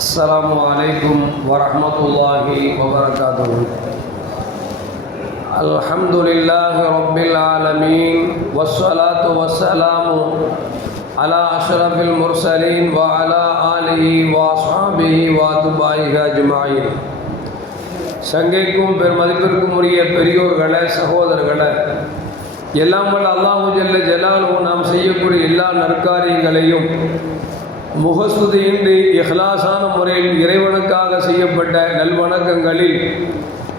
السلام عليكم ورحمة الله وبركاته الحمد لله رب العالمين والصلاة والسلام على أشرف المرسلين وعلى آله وأصحابه وأتباعه أجمعين சங்கைக்கும் பெருமதிப்பிற்கும் உரிய பெரியோர்களே சகோதரர்களே எல்லாம் வல்ல அல்லாஹு ஜல்ல ஜலாலு நாம் செய்யக்கூடிய எல்லா நற்காரியங்களையும் முகஸ்துதியின்றி இஹ்லாசான முறையில் இறைவனுக்காக செய்யப்பட்ட நல்வணக்கங்களில்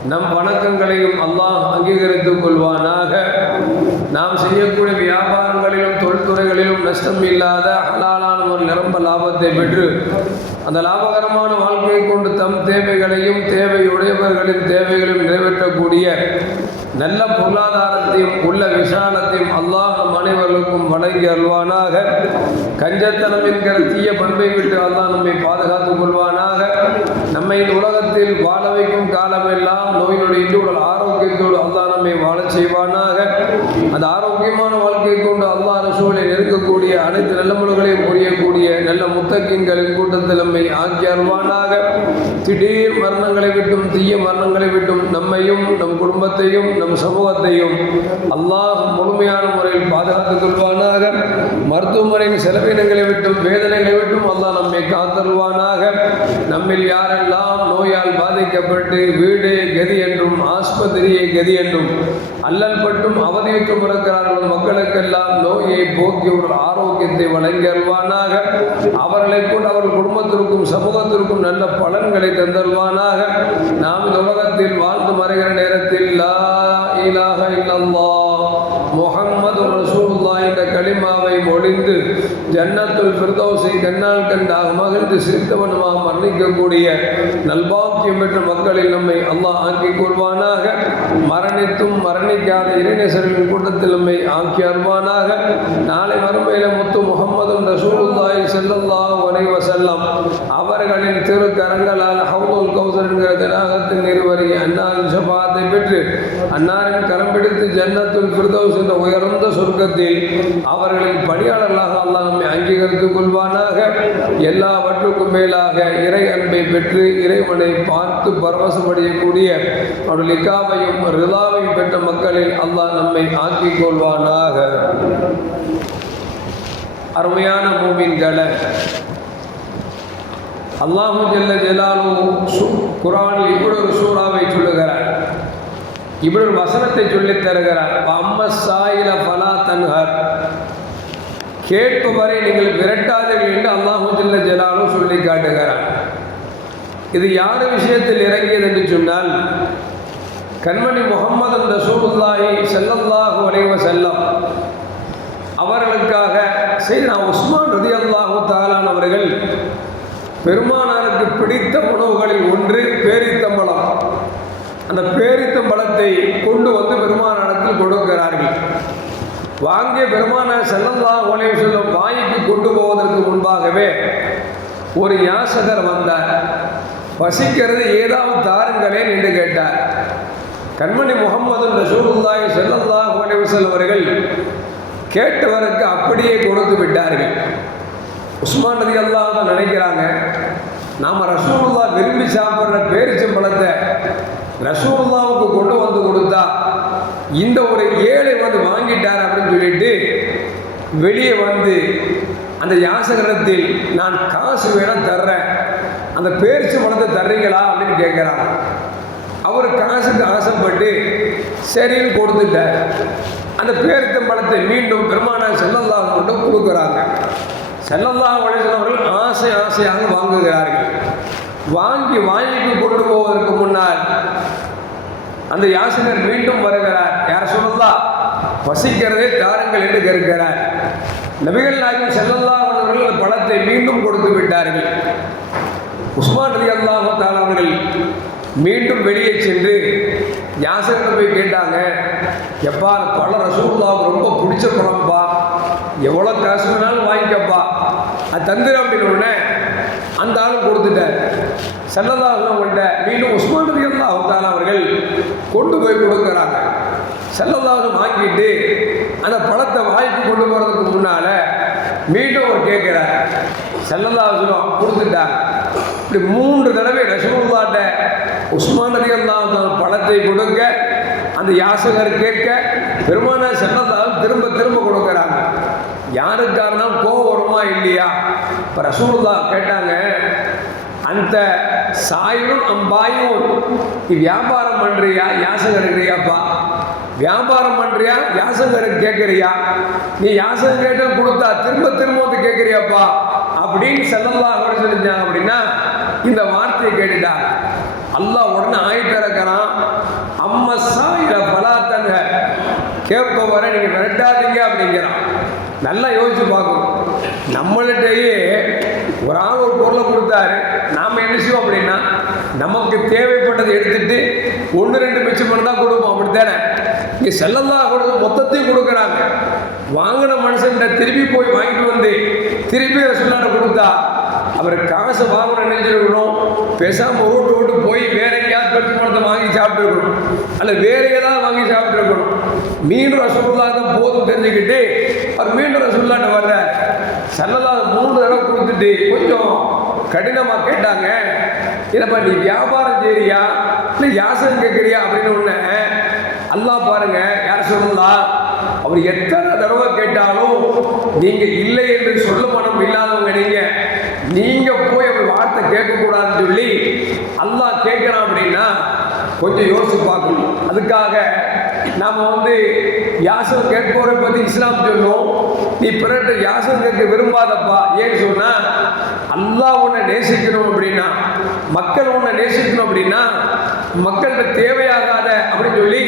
நம் வணக்கங்களையும் அல்லாஹ் அங்கீகரித்துக் கொள்வானாக. நாம் செய்யக்கூடிய வியாபாரங்களிலும் தொழில்துறைகளிலும் நஷ்டம் இல்லாத ஹலாலான ஒரு நிரம்ப லாபத்தை பெற்று அந்த லாபகரமான வாழ்க்கையை கொண்டு தம் தேவைகளையும் தேவையுடையவர்களின் தேவைகளையும் நிறைவேற்றக்கூடிய நல்ல பொருளாதாரத்தையும் உள்ள விசாலத்தையும் அல்லாஹ் அனைவர்களுக்கும் வழங்கி அல்வானாக கஞ்சத்தனம் என்கிற தீய பண்பை விட்டு அல்லாஹ் நம்மை பாதுகாத்துக் கொள்வானாக. நம்மை இந்த உலகத்தில் வாழ வைக்கும் காலமெல்லாம் நோயினுடைய நொடி உடல் ஆரோக்கியத்தோடு அல்லாஹ் நம்மை வாழச் செய்வானாக. நெருக்கக்கூடிய அனைத்து நல்ல முறைகளையும் புரியக்கூடிய நல்ல முத்தக்கின்களின் கூட்டத்திலம்மை ஆக்கி திடீர் மரணங்களை விட்டும் தீய மரணங்களை விட்டும் நம்மையும் நம் குடும்பத்தையும் நம் சமூகத்தையும் அல்லாஹ் முழுமையான முறையில் பாதுகாத்துக் கொள்வானாக. மருத்துவமனையின் செலவினங்களை விட்டும் வேதனைகளை விட்டும் அல்லாஹ் நம்மை காத்தருவானாக. நம்மில் யாரெல்லாம் நோயால் பாதிக்கப்பட்டு வீடு கதி என்றும் ஆஸ்பத்திரியை கதி என்றும் அல்லல் பட்டும் அவதியுற்றும் இருக்கிறார்கள் மக்களுக்கெல்லாம் நோயை போக்கி ஒரு ஆரோக்கியத்தை வழங்கி அல்வானாக அவர்களை கொண்டு அவர்கள் குடும்பத்திற்கும் சமூகத்திற்கும் நல்ல பலன்களை தந்தல்வானாக. நாம் இந்த உலகத்தில் வாழ்ந்து மறைகிற நேரத்தில் லா இலாக இல்லல்லாஹ். முகம்மது ரசூல்லா என்ற கலிமாவை மொழிந்து ஜன்னத்துல் ஃபிர்தௌஸை கண்ணால் கண்டாக மகிழ்ந்து சிரித்தவனுமாக மரணிக்கக்கூடிய நல்பாக்கியம் பெற்ற மக்களில் நம்மை அல்லாஹ் ஆக்கி கொள்வானாக. மரணித்தும் மரணிக்காத இளைஞர்களின் கூட்டத்தில் நம்மை ஆக்கி அருவானாக நாளை மறுமையில முத்து முகம்மது ரசூலுல்லாஹி ஸல்லல்லாஹு அலைஹி வஸல்லம் அவர்களின் திருக்கரங்களால் ஹவுலுல் கௌசர் என்கிற தடாகத்தின் நிறுவரை அன்னாரின் சபாத்தை பெற்று அன்னாரின் கரம் பிடித்து ஜன்னத்துல் ஃபிர்தௌஸ் என்ற உயர்ந்த சொர்க்கத்தில் அவர்களின் பணியாளர்களாக அல்லாஹ் நம்மை அங்கீகரித்துக் கொள்வானாக. எல்லாவற்றுக்கும் மேலாக இறை அன்பை பெற்று இறைவனை பார்த்து பரவசமடையக்கூடிய அவருடைய லிக்காவையும் ரிதாவையும் பெற்ற மக்களில் அல்லாஹ் நம்மை ஆக்கிக் கொள்வானாக. அருமையான மூமின்களை. அல்லாஹு ஜெல்ல ஜலாலு சு குரானில் இப்படி ஒரு சூறாவை சொல்லுகிறார். இப்படி ஒரு வசனத்தை சொல்லித் தருகிறார். அம்ம சாயில பலா தன்ஹர். கேட்பவரை நீங்கள் விரட்டாதீர்கள் என்று அல்லாஹு ஜெல்ல ஜலாலு சொல்லி காட்டுகிறார். இது யார் விஷயத்தில் இறங்கியது என்று சொன்னால் கண்மணி முகமது ரசூலுல்லாஹி செல்லல்லாஹு அலைஹி செல்லம் அவர்களுக்காக செய்தா உஸ்மான் ரதி அல்லாஹு தாலான் அவர்கள் பெருமானாருக்கு பிடித்த உணவுகளில் ஒன்று பேரித்தம்பளம் அந்த பேரித்தம்பளத்தை கொண்டு வந்து பெருமானாரத்தில் கொடுக்கிறார்கள். வாங்கிய பெருமான செல்லல்லா உலக செல்லும் வாய்க்கு கொண்டு போவதற்கு முன்பாகவே ஒரு யாசகர் வந்தார். வசிக்கிறது ஏதாவது தாருங்களேன் என்று கேட்டார். கண்மணி முகமது ரசூலுல்லாஹி ஸல்லல்லாஹு அலைஹி வஸல்லம் அவர்கள் கேட்டவருக்கு அப்படியே கொடுத்து விட்டார்கள். உஸ்மான் நதி அல்லாத நினைக்கிறாங்க நாம் ரசூல்லா விரும்பி சாப்பிட்ற பேரிச்சம்பழத்தை ரசூல்லாவுக்கு கொண்டு வந்து கொடுத்தா இந்த ஒரு ஏழை வந்து வாங்கிட்டார் அப்படின்னு சொல்லிட்டு வெளியே வந்து அந்த யாசகரத்தில் நான் காசு வேணால் தர்றேன் அந்த பேரிச்சு பணத்தை தர்றீங்களா? அப்படின்னு கேட்குறான் அவர் காசுக்கு ஆசைப்பட்டு சரின்னு கொடுத்துட்டார். அந்த பேரித்தம் பழத்தை மீண்டும் பெருமானார் செல்லல்லாஹ் மட்டும் கொடுக்குறாங்க. செல்லல்லாஹ் அவர்கள் ஆசை ஆசையாக வாங்குகிறார்கள். வாங்கி வாங்கிக்கு கொண்டு போவதற்கு முன்னால் அந்த யாசினர் மீண்டும் வருகிறார். யார் சொல்லலாம் வசிக்கிறதே தாருங்கள் என்று கேட்கிறார். நபிகள் நாயகம் செல்லல்லா அவர்கள் அந்த பழத்தை மீண்டும் கொடுத்து விட்டார்கள். உஸ்மான் அலி அல்லாஹ் அவர்கள் மீண்டும் வெளியே சென்று யாசகர் போய் கேட்டாங்க எப்பா பல ரசூல்லாவுக்கு ரொம்ப பிடிச்ச பழம்ப்பா எவ்வளோ காசு வேணாலும் வாங்கிக்கப்பா. அது தந்திரம் அப்படின்னு உடனே அந்த ஆளும் கொடுத்துட்டார். செல்லதாசனவங்கள்ட்ட மீண்டும் உஸ்மான் ரியல்லா அல்லாஹ் அவர்கள் கொண்டு போய் கொடுக்குறாங்க. செல்லதாக வாங்கிட்டு அந்த பழத்தை வாய்க்கு கொண்டு போகிறதுக்கு முன்னால் மீண்டும் அவர் கேட்குறார் செல்லதாசனம் கொடுத்துட்டாங்க. இப்படி மூன்று தடவை ரசூலுல்லாட்ட உஸ்மான் தான் அல்லாஹ் பழத்தை கொடுக்க அந்த யாசகர் கேட்க பெருமான செல்லதால் திரும்ப திரும்ப கொடுக்குறாங்க. யாருக்காரனா கோவம் வருமா இல்லையா? இப்போ ரசூலுல்லா கேட்டாங்க அந்த சாயும் அம்பாயும் நீ வியாபாரம் பண்ணுறியா யாசகம் எடுக்கிறியாப்பா வியாபாரம் பண்றியா? யாசகம் கேட்குறியா நீ யாசகம் கேட்டால் கொடுத்தா திரும்ப திரும்ப வந்து கேட்குறியாப்பா அப்படின்னு செல்லல்லா சொல்லிட்டாங்க அப்படின்னா இந்த வார்த்தையை கேட்டுட்டா அல்லாஹ் உடனே ஆயிட்டிருக்கிறான் அம்மா சாயில பலாத்தங்க. கேட்பவரை நீங்க விரட்டாதீங்க அப்படிங்கிறான். நல்லா யோசிச்சு பார்க்கணும். நம்மள்கிட்டயே ஒரு ஆள் ஒரு பொருளை கொடுத்தாரு. நாம் என்ன செய்வோம் அப்படின்னா நமக்கு தேவைப்பட்டதை எடுத்துட்டு ஒன்று ரெண்டு மிச்சம் பண்ணி தான் கொடுப்போம். அப்படித்தானே? இங்கே செல்லல்லா கொடுத்து மொத்தத்தையும் கொடுக்குறாங்க. வாங்கின மனுஷன்கிட்ட திருப்பி போய் வாங்கிட்டு வந்து திருப்பி ரசுல்லாட்ட கொடுத்தா அவர் காசு வாங்கணும் நினைச்சிருக்கணும் பேசாமல் ஓட்டு ஓட்டு போய் வேற எங்கேயாவது பெருசு பணத்தை வாங்கி சாப்பிட்டுருக்கணும் அல்ல வேற ஏதாவது வாங்கி சாப்பிட்டுருக்கணும் மீண்டும் ரசகுல்லா தான் போதும் தெரிஞ்சுக்கிட்டு அவர் மீண்டும் ரசகுல்லாட்ட வர்ற. செல்லல்லா மூணு தடவை கொடுத்துட்டு கொஞ்சம் கடினமாக கேட்டாங்க. என்னப்பா நீ வியாபாரம் செய்றியா? இல்லை யாசம் கேட்குறியா? அப்படின்னு ஒன்று அல்லா பாருங்க யார் சொல்லலாம் அவர் எத்தனை தடவை கேட்டாலும் நீங்க இல்லை என்று சொல்ல மனம் இல்லாதவங்க நீங்க. நீங்க போய் அவர் வார்த்தை கேட்கக்கூடாதுன்னு சொல்லி அல்லாஹ் கேட்கிறான் அப்படின்னா கொஞ்சம் யோசிச்சு பார்க்கணும். அதுக்காக நாம வந்து யாசம் கேட்போரை பத்தி இஸ்லாம் சொல்லும். நீ பிறட்ட யாசம் கேட்க விரும்பாதப்பா. ஏன்னு சொன்னா அல்லாஹ் உன்னை நேசிக்கணும் அப்படின்னா மக்கள் உன்னை நேசிக்கணும் அப்படின்னா மக்கள்கிட்ட தேவையாகாத அப்படின்னு சொல்லி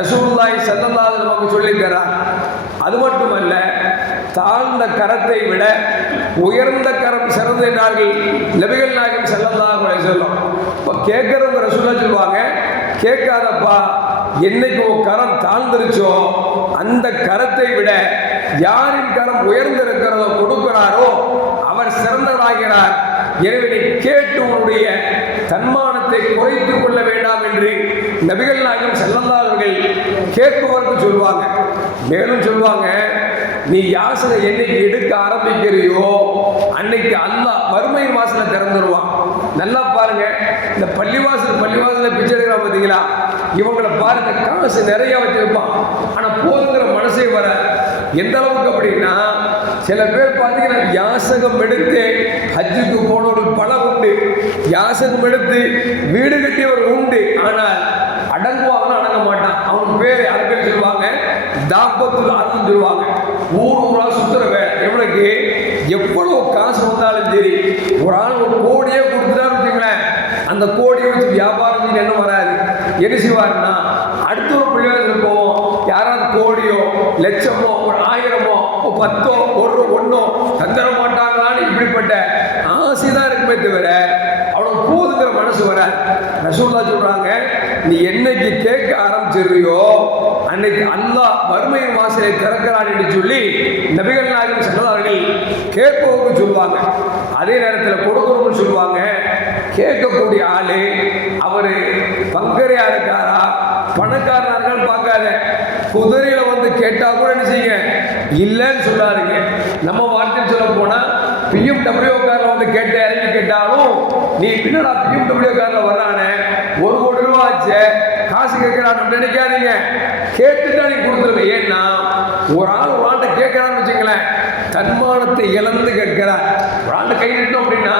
ரசூல்லாய் செல்லல்லாத நமக்கு சொல்லி அது மட்டுமல்ல தாழ்ந்த கரத்தை விட உயர்ந்த கரம் சிறந்த என்றார்கள் நபிகள் நாயகம் செல்லல்லாத அலைஹி சொல்லும் இப்போ கேட்கறவங்க ரசூலா சொல்லுவாங்க கேட்காதப்பா என்னைக்கு உன் கரம் தாழ்ந்துருச்சோ அந்த கரத்தை விட யாரின் கரம் உயர்ந்திருக்கிறதோ கொடுக்கிறாரோ அவர் சிறந்ததாகிறார் எனவே கேட்டு உன்னுடைய தன்மானத்தை குறைத்துக் கொள்ள வேண்டாம் என்று நபிகள் நாயகம் செல்லந்தார்கள் கேட்பவர்கள் சொல்லுவாங்க மேலும் சொல்லுவாங்க நீ யாசனை என்னைக்கு எடுக்க ஆரம்பிக்கிறியோ அன்னைக்கு அல்லா வறுமை வாசலை திறந்துருவான். நல்லா பாருங்க இந்த பள்ளிவாசல் பள்ளிவாசல பிச்சை எடுக்கிறான் பார்த்தீங்களா இவங்களை பாருங்க காசு நிறைய வச்சிருப்பான். ஆனா போதுங்கிற மனசே வர. எந்த அளவுக்கு அப்படின்னா சில பேர் பார்த்தீங்கன்னா யாசகம் எடுத்து ஹஜ்ஜுக்கு போனவர்கள் பல உண்டு. யாசகம் எடுத்து வீடு கட்டியவர் உண்டு. ஆனால் அடங்குவாங்கன்னு அடங்க மாட்டான். அவன் பேர் யாருக்கு சொல்லுவாங்க தாப்பத்தில் அர்த்தம் சொல்லுவாங்க. ஊர் ஊரா சுத்துறவன். எவ்வளோக்கு எவ்வளோ எவ்வளவு காசு வந்தாலும் சரி ஒரு ஆள் ஒரு கோடியே கொடுத்துட்டான்னு வச்சுங்களேன் அந்த கோடியை வச்சு வியாபாரம் என்ன வராது. என்ன செய்வாருன்னா அடுத்த ஒரு பிள்ளைகள் போவோம். யாராவது கோடியோ லட்சமோ ஒரு ஆயிரமோ ஒரு பத்தோ ஒரு ஒன்றோ தந்துட மாட்டாங்களான்னு இப்படிப்பட்ட ஆசை தான் இருக்குமே தவிர அவனுக்கு போதுங்கிற மனசு வர ரசூல்லா சொல்கிறாங்க நீ என்னைக்கு கேட்க ஆரம்பிச்சிடுறியோ அன்னைக்கு அல்லாஹ் வறுமையின் வாசலை திறக்கிறான் என்று சொல்லி நபிகள் நாயகம் சொன்னதார்கள் கேட்பவருக்கு சொல்லுவாங்க. அதே நேரத்தில் கொடுக்கணும்னு சொல்லுவாங்க. கேட்கக்கூடிய ஆளு அவர் பங்கரையா இருக்காரா பணக்காரனா இருக்கான்னு பார்க்காத. குதிரையில வந்து கேட்டா கூட என்ன செய்யுங்க? இல்லைன்னு சொல்லாருங்க நம்ம வார்த்தையில் சொல்ல போனா பிஎம்டபிள்யூ காரில் வந்து கேட்ட இறங்கி கேட்டாலும் நீ பின்னடா பிஎம்டபிள்யூ காரில் வர்றானே? ஒரு கோடி ரூபா ஆச்சு. கேட்கிறான்னு நினைக்காதீங்க. கேட்டுட்டா நீ கொடுத்துருவேன் ஏன்னா ஒரு ஆள் ஒரு ஆண்ட கேட்கிறான்னு வச்சுங்களேன் தன்மானத்தை இழந்து கேட்கிறார். ஒரு ஆண்ட கை நிட்டோம் அப்படின்னா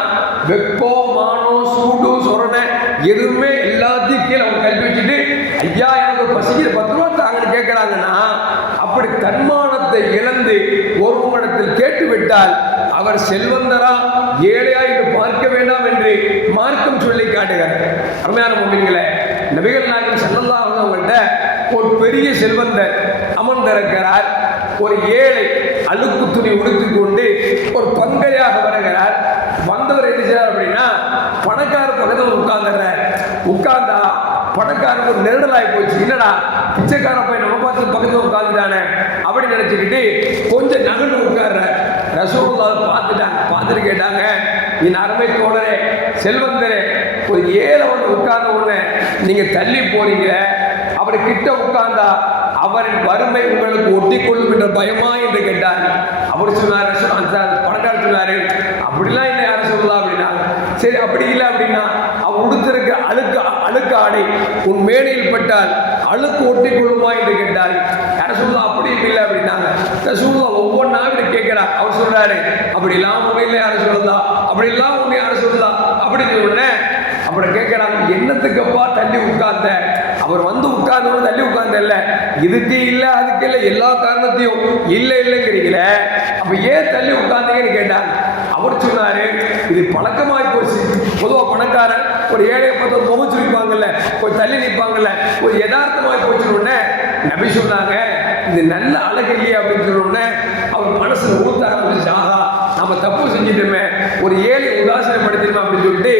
வெப்போ மானோ சூடு சொரணை எதுவுமே எல்லாத்தையும் கீழே அவங்க கல்வி வச்சுட்டு ஐயா எனக்கு ஒரு பசிக்கிற பத்து ரூபா தாங்கன்னு கேட்கிறாங்கன்னா அப்படி தன்மானத்தை இழந்து ஒருவனிடத்தில் கேட்டு விட்டால் அவர் செல்வந்தரா ஏழையா என்று பார்க்க வேண்டாம் என்று மார்க்கம் சொல்லி காட்டுகிறார். அருமையான மொழிகளே நபிகள் நாயகம் செல்லல்லா ஒரு பெரிய செல்வந்தர் அமர்ந்திருக்கிறார். ஒரு ஏழை அழுக்கு துணி உடுத்தி கொண்டு ஒரு பங்கையாக வருகிறார். வந்தவர் என்ன அப்படின்னா பணக்கார பக்கத்தில் உட்கார்ந்துடுறார். உட்கார்ந்தா பணக்காரன் ஒரு நெருடலாகி போச்சு. என்னடா பிச்சைக்கார போய் நம்ம பார்த்து பக்கத்தில் உட்காந்துட்டானே அப்படி நினைச்சுக்கிட்டு கொஞ்சம் நகர்ந்து உட்கார்ற ரசூல்லா பார்த்துட்டாங்க. பார்த்துட்டு கேட்டாங்க என் அருமை தோழரே செல்வந்தரே ஒரு ஏழை ஒன்று உட்கார்ந்த உடனே நீங்கள் தள்ளி போனீங்க அப்படி கிட்ட உட்கார்ந்தா அவரின் வறுமை உங்களுக்கு ஒட்டி கொள்ளும் என்ற பயமா என்று கேட்டார். அவர் சொன்னார் அந்த பணக்காரர் சொன்னாரு. அப்படிலாம் என்ன யாரும் சொல்லலாம் அப்படின்னா சரி அப்படி இல்லை அப்படின்னா அவர் உடுத்திருக்க அழுக்கு அழுக்கு ஆடை உன் மேடையில் பட்டால் அழுக்கு ஒட்டி கொள்ளுமா என்று கேட்டார். யாரும் சொல்லலாம் அப்படி இல்லை அப்படின்னாங்க. ரசூலுல்லாஹ் ஒவ்வொன்றா இப்படி கேட்கிறா அவர் சொல்றாரு அப்படிலாம் ஒன்றும் இல்லை யாரும் சொல்லலாம் அப்படிலாம் உண்மை யாரும் சொல்லலாம் அப்படின்னு சொன்னேன் அப்புறம் கேட்கிறாங்க என்னத்துக்கப்பா தள்ளி உட்கார்ந்த? அவர் வந்து உட்கார்ந்து தள்ளி உட்கார்ந்தல்ல. இதுக்கு இல்லை அதுக்கு இல்லை எல்லா காரணத்தையும் இல்லை இல்லைங்கிறீங்களே அப்ப ஏன் தள்ளி உட்கார்ந்தீங்கன்னு கேட்டாங்க அவர் சொன்னாரு இது பழக்கமாய் போச்சு. பொதுவாக பணக்காரன் ஒரு ஏழையை பார்த்து முகம் சுழிப்பாங்கல்ல ஒரு தள்ளி நிற்பாங்கல்ல ஒரு யதார்த்தமாய் போச்சு உடனே நபி சொன்னாங்க இது நல்ல அழகு இல்லையா அப்படின்னு சொன்ன உடனே அவர் மனசுல ஊத்த ஆரம்பிச்சு ஆஹா நம்ம தப்பு செஞ்சிட்டோமே ஒரு ஏழை உதாசீனப்படுத்திடுமே அப்படின்னு சொல்லிட்டு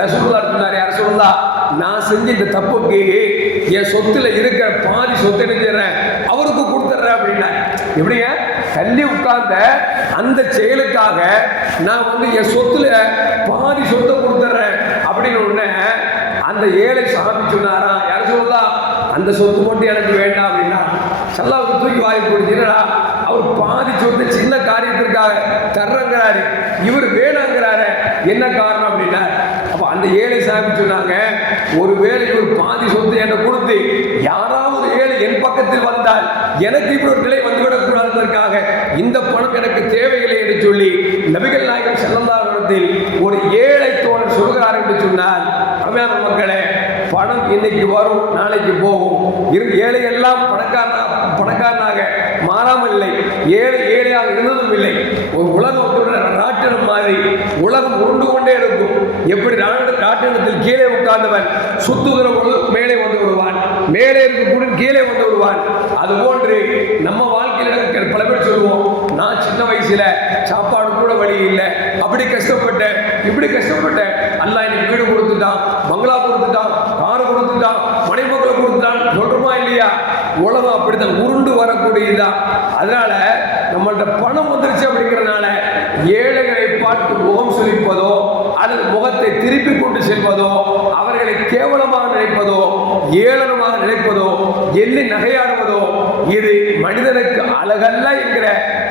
ரசூல்லா சொன்னார் யார் சொல்லலாம் நான் செஞ்ச இந்த தப்புக்கு என் சொத்துல இருக்கிற பாதி சொத்து என்ன அவருக்கு கொடுத்துட்றேன் அப்படின்னா எப்படிங்க? தள்ளி உட்கார்ந்த அந்த செயலுக்காக நான் வந்து என் சொத்துல பாதி சொத்தை கொடுத்துட்றேன் அப்படின்னு உடனே அந்த ஏழை சாமி சொன்னாரா? யார் சொல்லலாம் அந்த சொத்து மட்டும் எனக்கு வேண்டாம் அப்படின்னா சல்லாவுக்கு தூக்கி வாங்கி கொடுத்தீங்கன்னா அவர் பாதி சொத்து சின்ன காரியத்திற்காக தர்றங்கிறாரு. இவர் வேணாங்கிறாரு. என்ன காரணம்? அந்த ஏழை சாமி சொன்னாங்க ஒருவேளை ஒரு பாதி சொத்து என்ன கொடுத்து யாராவது ஏழை என் பக்கத்தில் வந்தால் எனக்கு இப்படி ஒரு நிலை வந்துவிடக்கூடாததற்காக இந்த பணம் எனக்கு தேவையில்லை என்று சொல்லி நபிகள் நாயகம் செல்லந்தாரிடத்தில் ஒரு ஏழை தோழர் சொல்கிறார் என்று சொன்னால் அருமையான மக்களே பணம் இன்னைக்கு வரும் நாளைக்கு போகும். இரு ஏழை எல்லாம் பணக்காரனா பணக்காரனாக மாறாமல் இல்லை ஏழை ஏழையாக இருந்ததும் இல்லை. ஒரு உலகம் ஒரு ராட்டினம் மாதிரி உலகம் உருண்டு கொண்டே இருக்கும். எப்படி ராட்டின- ராட்டினத்தில் கீழே உட்கார்ந்தவன் சுத்துகிற பொழுது மேலே வந்து விடுவான். மேலே இருக்கக்கூடிய கீழே வந்து விடுவான். அதுபோன்று நம்ம வாழ்க்கையில் இருக்கிற பல பேர் சொல்லுவோம் நான் சின்ன வயசுல சாப்பாடு கூட வழி இல்லை. அப்படி கஷ்டப்பட்டேன் இப்படி கஷ்டப்பட்டேன். அல்லா எனக்கு வீடு கொடுத்துட்டான் பங்களா கொடுத்துட்டான் மனைமக்களை கொடுத்துட்டான் சொல்றோமா இல்லையா உலகம் அப்படித்தான் உருண்டு வரக்கூடியதுதான். அதனால நம்மள்கிட்ட பணம் வந்துருச்சு அப்படிங்கிறனால ஏழைகளை பார்த்து முகம் சுழிப்பதோ அல்லது முகத்தை திருப்பி கொண்டு செல்வதோ அவர்களை கேவலமாக நினைப்பதோ ஏளனமாக நினைப்பதோ எள்ளி நகையாடுவதோ இது மனிதனுக்கு அழகல்ல என்கிற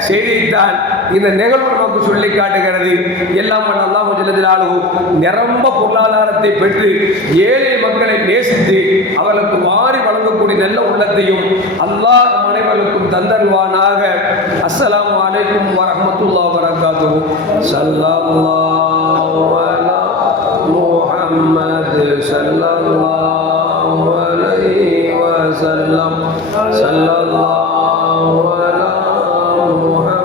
செய்தியைத்தான் இந்த நிகழ்வு நமக்கு சொல்லி காட்டுகிறது. எல்லாம் அல்லாஹ் ஜல்லதிலாலும் நிரம்ப பொருளாதாரத்தை பெற்று ஏழை மக்களை நேசித்து அவர்களுக்கு மாறி வழங்கக்கூடிய நல்ல உள்ளத்தையும் அல்லாஹ் அனைவருக்கும் தந்தருவானாக. அஸ்லாம் அலைக்கும் வரமத்துல்லா வரகாத்து ஸல்லல்லாஹு அலா முஹம்மது ஸல்லல்லாஹு அலைஹி வஸல்லம். ஸல்லல்லாஹு அலா முஹம்மது